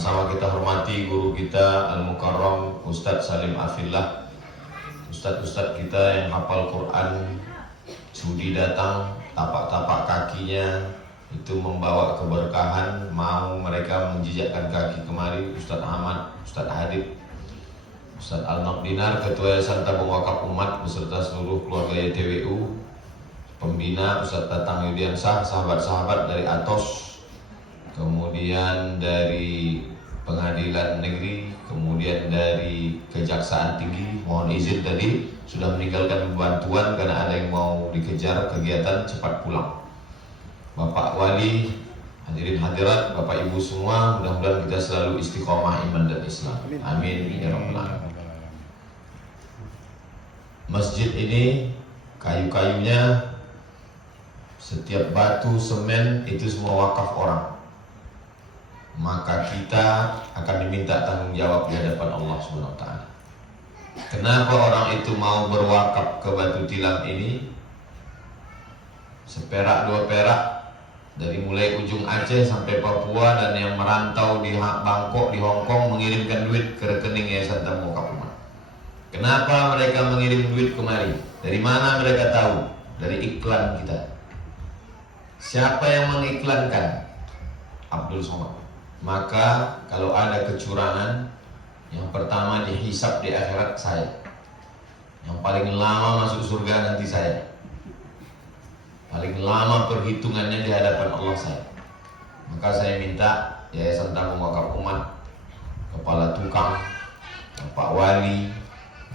Sama-sama kita hormati guru kita Al-Mukarram Ustadz Salim Afillah, Ustadz kita yang hafal Quran, sudi datang, tapak-tapak kakinya itu membawa keberkahan, mau mereka menjijakkan kaki kemari. Ustadz Ahmad, Ustadz Hadid, Ustadz Al-Naqdinar, Ketua Yayasan Tabung Wakaf Umat beserta seluruh keluarga YTWU, pembina Ustadz Tatang Yudiansah, sahabat-sahabat dari Atos, kemudian dari Pengadilan Negeri, kemudian dari Kejaksaan Tinggi. Mohon izin tadi sudah meninggalkan bantuan karena ada yang mau dikejar kegiatan cepat pulang. Bapak Wali, hadirin hadirat, Bapak Ibu semua, mudah-mudahan kita selalu istiqomah iman dan Islam. Amin ya rabbal alamin. Masjid ini kayu-kayunya, setiap batu, semen itu semua wakaf orang. Maka kita akan diminta tanggung jawab di hadapan Allah SWT. Kenapa orang itu mau berwakaf ke batu tilam ini? Seperak dua perak, dari mulai ujung Aceh sampai Papua, dan yang merantau di Bangkok, di Hong Kong, mengirimkan duit ke rekening Yayasan Tabung Wakaf Umat. Kenapa mereka mengirim duit kemari? Dari mana mereka tahu? Dari iklan kita. Siapa yang mengiklankan? Abdul Somad. Maka kalau ada kecurangan, yang pertama dihisap di akhirat saya. Yang paling lama masuk surga nanti saya. Paling lama perhitungannya di hadapan Allah saya. Maka saya minta Yayasan Tabung Wakaf Umat, kepala tukang, Pak Wali,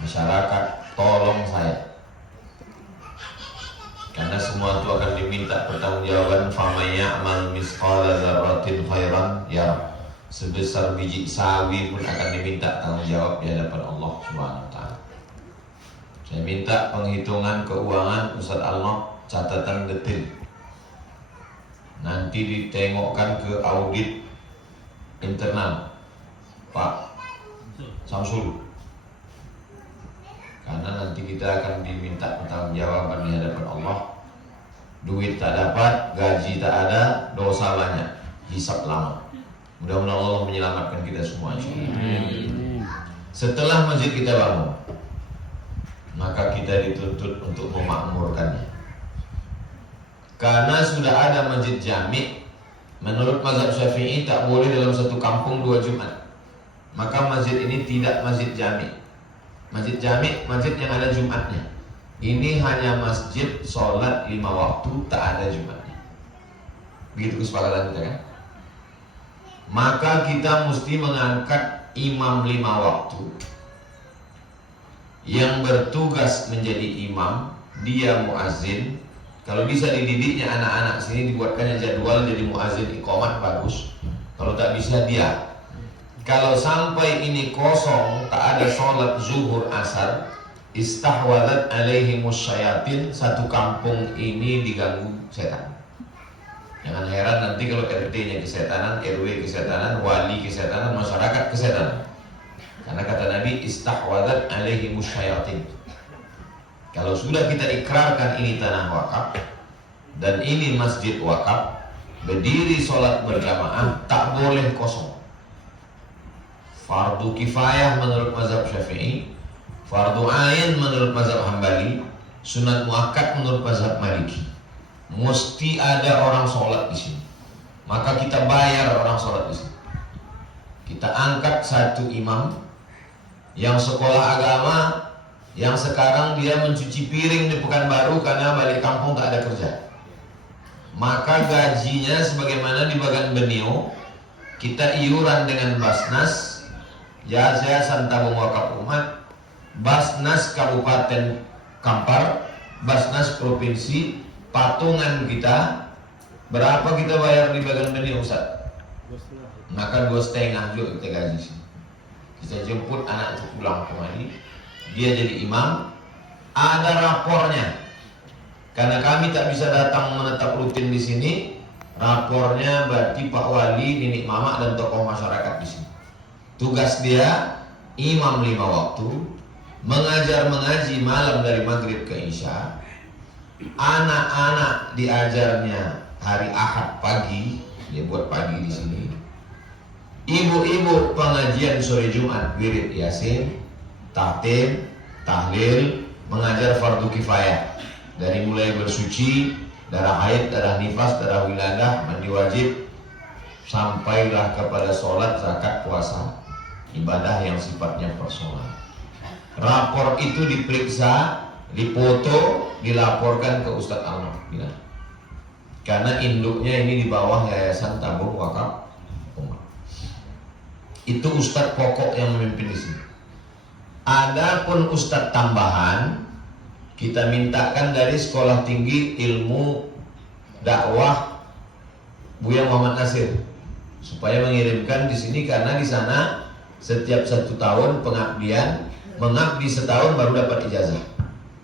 masyarakat, tolong saya. Karena semua itu akan diminta pertanggungjawaban. Faman ya'mal misqala dzarratin khairan yarah. Sebesar biji sawi pun akan diminta tanggung jawab di hadapan Allah Subhanahu wa taala. Saya minta penghitungan keuangan Ustaz Al-Nok, catatan detil. Nanti ditengokkan ke audit internal Pak Samsul. Karena nanti kita akan diminta pertanggungjawaban di hadapan Allah. Duit tak dapat, gaji tak ada, dosa banyak, hisab lama. Mudah-mudahan Allah menyelamatkan kita semua. Setelah masjid kita bangun, maka kita dituntut untuk memakmurkannya. Karena sudah ada masjid jami', menurut mazhab Syafi'i tak boleh dalam satu kampung 2 Jumat. Maka masjid ini tidak masjid jami'. Masjid jami', masjid yang ada Jumatnya. Ini hanya masjid sholat 5 waktu, tak ada Jumatnya. Begitu kesepakatan kita kan? Maka kita mesti mengangkat imam 5 waktu yang bertugas menjadi imam. Dia muazzin. Kalau bisa dididiknya anak-anak sini, dibuatkannya jadwal jadi muazzin iqamat bagus. Kalau tak bisa dia. Kalau sampai ini kosong, tak ada sholat zuhur asar, istahwadat alaihimus syayatin, satu kampung ini diganggu setan. Jangan heran nanti kalau RT-nya kesetanan, RW kesetanan, wali kesetanan, masyarakat kesetanan. Karena kata Nabi, istahwadat alaihimus syayatin. Kalau sudah kita ikrarkan ini tanah wakaf dan ini masjid wakaf, berdiri sholat berjamaah, tak boleh kosong. Fardu kifayah menurut mazhab Syafi'i, fardu ain menurut mazhab Hambali, sunat muakkad menurut mazhab Maliki. Mesti ada orang sholat di sini. Maka kita bayar orang sholat di sini. Kita angkat satu imam yang sekolah agama, yang sekarang dia mencuci piring di Pekanbaru karena balik kampung tak ada kerja. Maka gajinya sebagaimana di Bagan Benio, kita iuran dengan Basnas, Yayasan Tabung Wakaf Umat, Basnas Kabupaten Kampar, Basnas Provinsi, patungan kita. Berapa kita bayar di Bagan Benio, Ustaz? Maka 2,5 juga kita gaji sini. Kita jemput anak itu pulang kembali, dia jadi imam, ada rapornya. Karena kami tak bisa datang menetap rutin di sini, rapornya berarti Pak Wali, Nenek Mama dan tokoh masyarakat di sini. Tugas dia imam 5 waktu, mengaji malam dari maghrib ke isya. Anak-anak diajarnya hari Ahad pagi, dia buat pagi di sini. Ibu-ibu pengajian sore Jumat, wirid Yasin, tahtim, tahlil, mengajar fardu kifayah. Dari mulai bersuci, darah haid, darah nifas, darah wiladah, mandi wajib, sampailah kepada sholat, zakat, puasa, ibadah yang sifatnya personal. Rapor itu diperiksa, dipoto, dilaporkan ke Ustadz Alma. Karena induknya ini di bawah Yayasan Tabung Wakaf Umat. Itu Ustadz pokok yang memimpin di sini. Adapun Ustadz tambahan kita mintakan dari Sekolah Tinggi Ilmu Dakwah Buya Muhammad Nasir supaya mengirimkan di sini, karena di sana setiap 1 tahun pengabdian, mengabdi setahun baru dapat ijazah.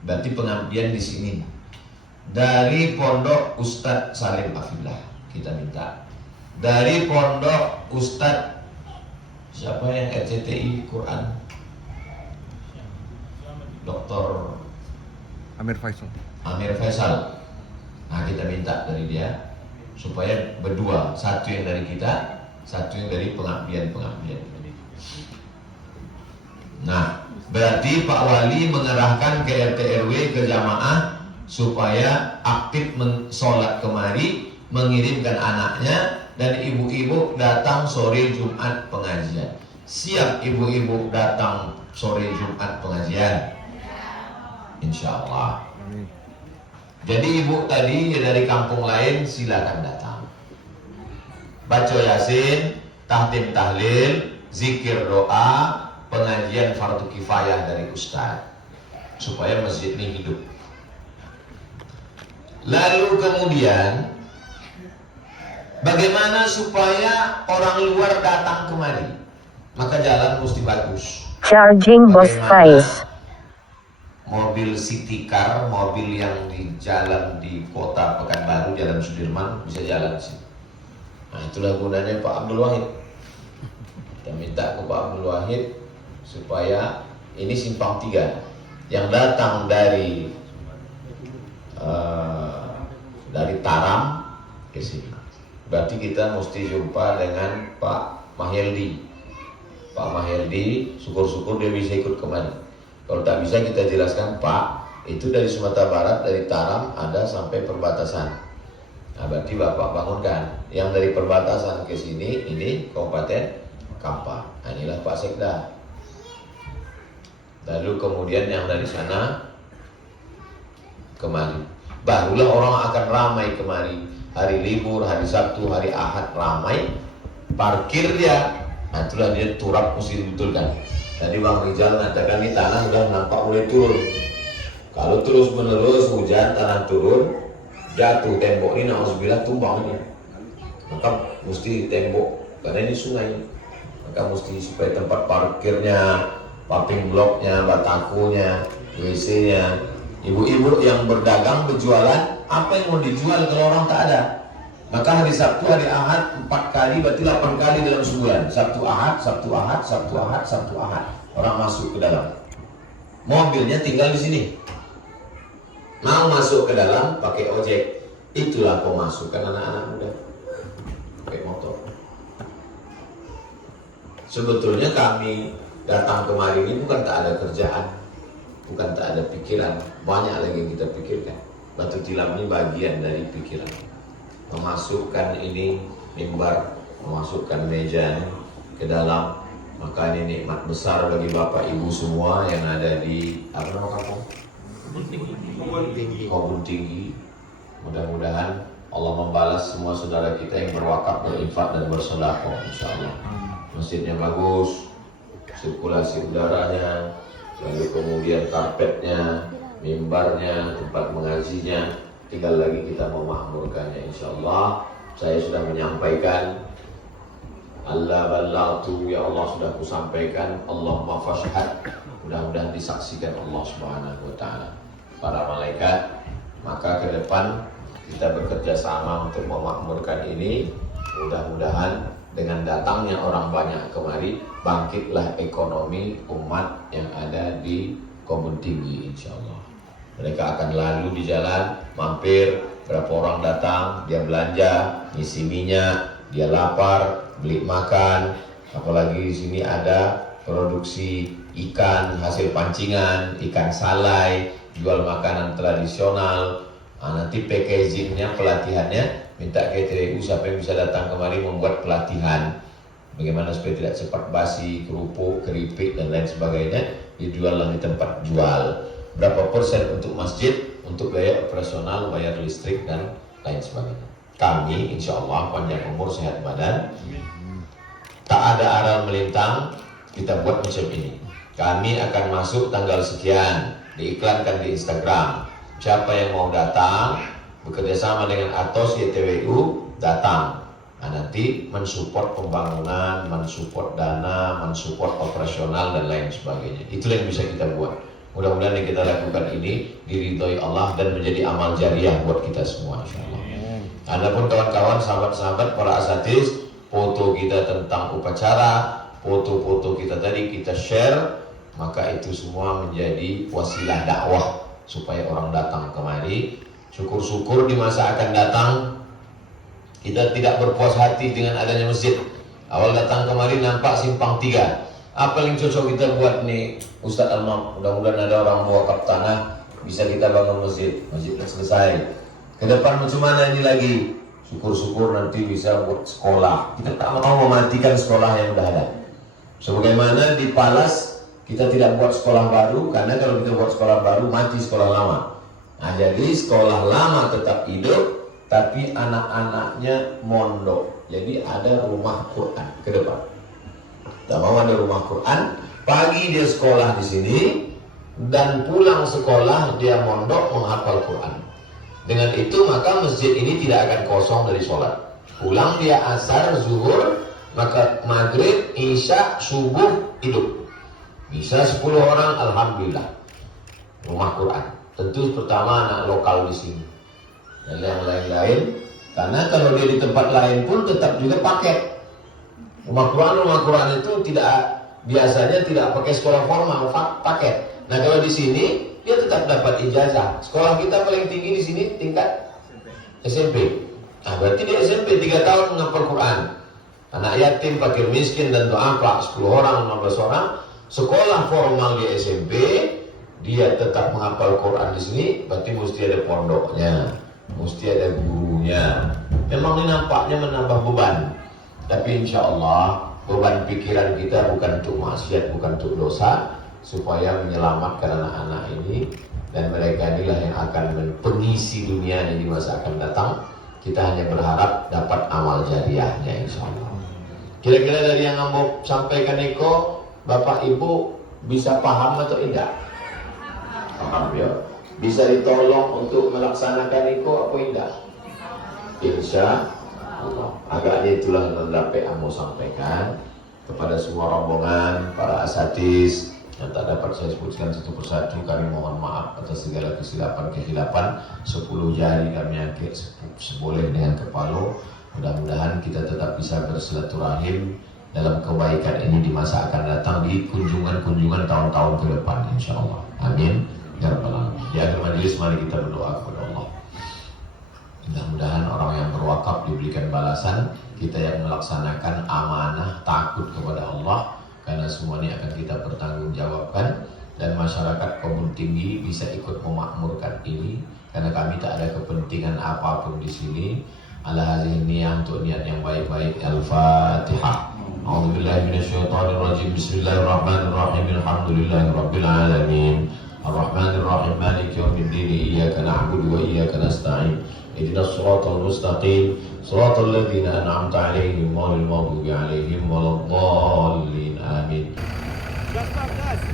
Berarti pengabdian di sini dari Pondok Ustadz Salim Afillah kita minta, dari Pondok Ustadz siapa yang RCTI Quran, Dr. Amir Faisal. Nah kita minta dari dia supaya berdua, satu yang dari kita, satu yang dari pengabdian. Nah berarti Pak Wali mengerahkan ke RT RW, ke jamaah supaya aktif sholat kemari, mengirimkan anaknya, dan ibu-ibu datang sore Jumat pengajian. Siap ibu-ibu datang sore Jumat pengajian? Insya Allah. Jadi ibu tadi dari kampung lain silakan datang. Baca Yasin, tahtim tahlil, zikir doa, pengajian fardu kifayah dari Ustaz, supaya masjid ini hidup. Lalu kemudian bagaimana supaya orang luar datang kemari? Maka jalan mesti bagus. Charging Boss Price. Mobil city car, mobil yang di jalan di kota Pekanbaru, Jalan Sudirman, bisa jalan sih. Nah itulah gunanya Pak Abdul Wahid. Kita minta ke Pak Abdul Wahid supaya ini simpang 3 yang datang dari Taram ke sini. Berarti kita mesti jumpa dengan Pak Mahyeldi. Pak Mahyeldi, syukur-syukur dia bisa ikut kemari. Kalau tak bisa kita jelaskan, Pak, itu dari Sumatera Barat, dari Taram ada sampai perbatasan. Nah berarti Bapak bangunkan yang dari perbatasan ke sini, ini Kabupaten Kampar. Nah inilah Pak Sekda. Lalu kemudian yang dari sana kemari. Barulah orang akan ramai kemari. Hari libur, hari Sabtu, hari Ahad ramai. Parkir dia. Nah itulah dia turap mesti dibetulkan. Tadi Bang Rizal mengatakan ini tanah sudah nampak mulai turun. Kalau terus menerus hujan, tanah turun, jatuh tembok ini, na'udzubillah, tumbang ini. Maka mesti tembok, karena ini sungai. Maka mesti supaya tempat parkirnya, paving blocknya, batakunya, WC-nya. Ibu-ibu yang berdagang, berjualan, apa yang mau dijual kalau orang tak ada? Maka hari Sabtu, hari Ahad 4 kali, berarti 8 kali dalam sebulan. Sabtu Ahad, Sabtu Ahad, Sabtu Ahad, Sabtu Ahad. Orang masuk ke dalam. Mobilnya tinggal di sini. Mau masuk ke dalam pakai ojek. Itulah pemasukan anak-anak muda. Pakai motor. Sebetulnya kami datang kemari ini bukan tak ada kerjaan, bukan tak ada pikiran. Banyak lagi yang kita pikirkan. Batu tilam ini bagian dari pikiran. Memasukkan ini mimbar, memasukkan meja ke dalam, maka ini nikmat besar bagi bapak ibu semua yang ada di apa nama kampung? Kebun Tinggi. Mudah-mudahan Allah membalas semua saudara kita yang berwakaf, berinfak dan bersedekah, insyaallah. Masjidnya bagus, sirkulasi udaranya, lalu kemudian karpetnya, mimbarnya, tempat mengajinya. Tinggal lagi kita memakmurkannya, insyaallah. Saya sudah menyampaikan, Allah ballatu, ya Allah sudah kusampaikan, Allahumma fashhad. Mudah-mudahan disaksikan Allah Subhanahu wa taala, para malaikat. Maka ke depan kita bekerja sama untuk memakmurkan ini. Mudah-mudahan dengan datangnya orang banyak kemari, bangkitlah ekonomi umat yang ada di Kebun Tinggi, insyaallah. Mereka akan lalu di jalan, mampir, berapa orang datang, dia belanja, ngisi minyak, dia lapar, beli makan, Apalagi di sini ada produksi ikan hasil pancingan, ikan salai, jual makanan tradisional. Nanti packagingnya, pelatihannya, minta KTRU siapa yang bisa datang kemari membuat pelatihan bagaimana supaya tidak cepat basi, kerupuk, keripik dan lain sebagainya, dijual di tempat jual. Berapa persen untuk masjid, untuk biaya operasional, bayar listrik dan lain sebagainya. Kami insya Allah panjang umur, sehat badan, tak ada aral melintang, kita buat macam ini. Kami akan masuk tanggal sekian, diiklankan di Instagram. Siapa yang mau datang, bekerja sama dengan Atos YTWU, datang. Nanti mensupport pembangunan, mensupport dana, mensupport operasional dan lain sebagainya. Itulah yang bisa kita buat. Mudah-mudahan yang kita lakukan ini diridhoi Allah dan menjadi amal jariah buat kita semua, insyaallah. Adapun kawan-kawan, sahabat-sahabat, para asatiz, foto kita tentang upacara, foto-foto kita tadi kita share, maka itu semua menjadi wasilah dakwah supaya orang datang kemari. Syukur-syukur di masa akan datang kita tidak berpuas hati dengan adanya masjid. Awal datang kemari nampak simpang 3. Apa yang cocok kita buat nih Ustaz Almam? Mudah-mudahan ada orang mewakaf tanah, bisa kita bangun masjid. Masjidnya selesai. Ke depan macam mana ini lagi? Syukur-syukur nanti bisa buat sekolah. Kita tak mau mematikan sekolah yang sudah ada. Sebagaimana di Palas kita tidak buat sekolah baru, karena kalau kita buat sekolah baru mati sekolah lama. Nah, jadi sekolah lama tetap hidup, tapi anak-anaknya mondok. Jadi ada rumah Quran ke depan. Kita mau ada rumah Quran, pagi dia sekolah di sini dan pulang sekolah dia mondok menghafal Quran. Dengan itu maka masjid ini tidak akan kosong dari sholat. Pulang dia asar, zuhur, maka maghrib, isya, subuh hidup. Bisa 10 orang, alhamdulillah. Rumah Quran. Tentu pertama anak lokal di sini. Dan yang lain-lain, karena kalau dia di tempat lain pun tetap juga paket. Rumah Quran itu biasanya tidak pakai sekolah formal, paket. Nah kalau di sini dia tetap dapat ijazah. Sekolah kita paling tinggi di sini tingkat SMP. Nah berarti di SMP 3 tahun menghafal Quran. Anak yatim, fakir miskin dan doa 10 orang, 15 orang. Sekolah formal di SMP dia tetap menghafal Quran di sini, berarti mesti ada pondoknya, mesti ada gurunya. Memang ini nampaknya menambah beban, tapi insya Allah beban pikiran kita bukan untuk maksiat, bukan untuk dosa, supaya menyelamatkan anak-anak ini, dan mereka inilah yang akan pengisi dunia ini di masa akan datang. Kita hanya berharap dapat amal jariahnya insya Allah. Kira-kira dari yang mau sampaikan Eko, Bapak Ibu bisa paham atau tidak? Paham ya? Bisa ditolong untuk melaksanakan itu apa tidak? Insya Allah. Agaknya itulah yang dapat mau sampaikan kepada semua rombongan, para asatiz yang tak dapat saya sebutkan satu persatu. Kami mohon maaf atas segala kesilapan. 10 jari kami angkat seboleh dengan kepala. Mudah-mudahan kita tetap bisa bersilaturahim dalam kebaikan ini di masa akan datang, di kunjungan-kunjungan tahun-tahun ke depan insya Allah. Amin ya rabbal alamin. Di akhir majelis mari kita berdoa kepada Allah. Mudah-mudahan orang yang berwakaf diberikan balasan, kita yang melaksanakan amanah takut kepada Allah, karena semua ini akan kita bertanggungjawabkan, dan masyarakat Kebun Tinggi bisa ikut memakmurkan ini, karena kami tak ada kepentingan apapun di sini. Ala hadhihi niyah, untuk niat yang baik-baik. Al-Fatihah. A'udzubillahi minasyaitonirrajim. Bismillahirrahmanirrahim. Alhamdulillahirabbil alamin. Ar-Rahmanirrahim. Maliki yaumiddin. Iyyaka na'budu wa iyyaka nasta'in. Ihdinas siratal mustaqim. Siratal ladzina an'amta 'alaihim ghairil maghdubi 'alaihim waladdallin. Amin. Gas, gas.